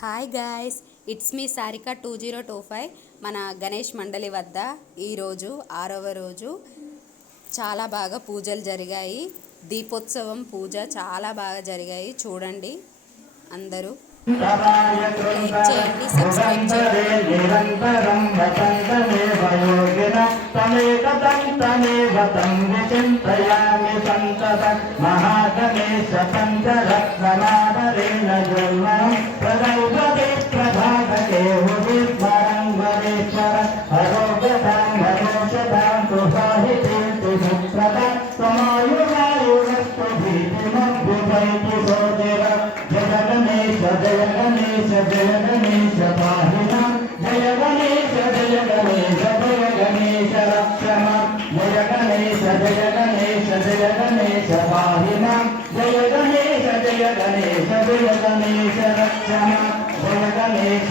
Hi guys it's me Sarika two zero two five మన గణేష్ మండలి వద్ద ఈరోజు ఆరవ రోజు చాలా బాగా పూజలు జరిగాయి. దీపోత్సవం పూజ చాలా బాగా జరిగాయి. చూడండి అందరూ. లైక్ చేయండి. సబ్స్క్రైబ్ చేయండి భీతిమభ్యుపైతి సోదర జయ గణేశ జయ గణేశ జయ గణేశ పాహినా జయ గణేశ జయ గణేశ జయ గణేశ జయ గణేశ జయ గణేశ జయ గణేశ జయ గణేశ జయ గణేశ జయ గణేశ జయ గణేశ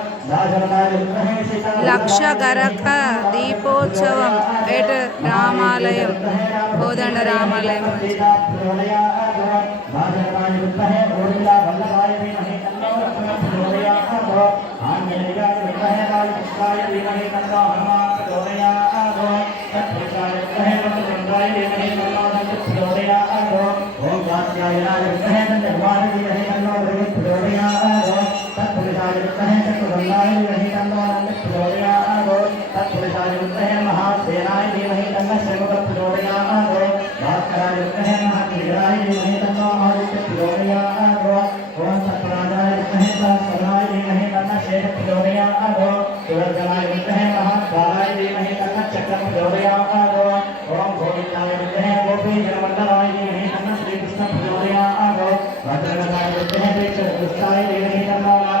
లక్ష గరక దీపోత్సవం ఎట్ రామాలయం? కోదండ రామాలయం महासेनायुक्तः चक्रगन्धाय धीमहि तन्नोरन्द प्रचोदयाः तत्पुरुषायुक्तः महासेनाय धीमहि तन्न शङ्कर प्रचोदयाः भास्करायुक्तः महावीराय धीमहि तन्नो आदित्य प्रचोदयाः ओम सत्प्राजायुक्तः सहस्राय धीमहि तन्न शेष प्रचोदयाः सुवर्जनायुक्तः महाद्वाराय धीमहि तन्न चक्र प्रचोदयाः ओम गोविन्दायुक्तः गोपी जनमण्डलाय धीमहि तन्न श्रीकृष्ण प्रचोदयाः भद्रगतायुक्तः प्रेक्षकृष्णाय धीमहि तन्नो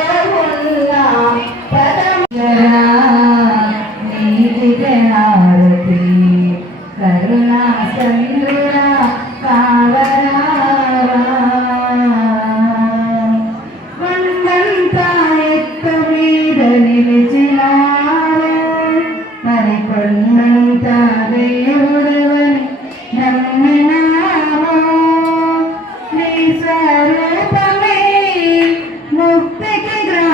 నీ స్వరూపమే ముక్తికి జ్ఞానము